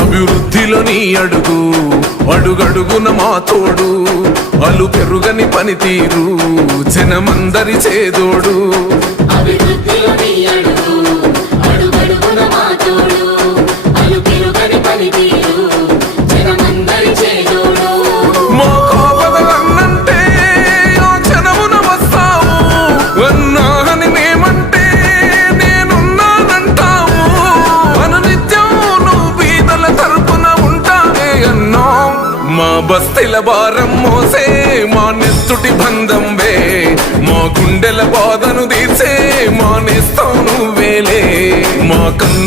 అభివృద్ధిలో నీ అడుగు అడుగడుగున మా తోడు అలు పెరుగని పనితీరు జనమందరి చేదోడు అభివృద్ధిలో నీ అడుగు అడుగడుగున మా తోడు అలు పెరుగని పనితీరు జనమందరి చేదోడు మా కాపదలన్నంటే ఆ జనమున వస్తావు అన్నాని మేమంటే నేనున్నానంటావు అనునిత్యం నువ్వు బీదల తరపున ఉంటావే అన్నా మా బస్తీల భారం మోసే మా నెత్తుటి బంధంవే మా గుండెల బాధను తీర్చే మా నేస్తావు నువ్వేలే మా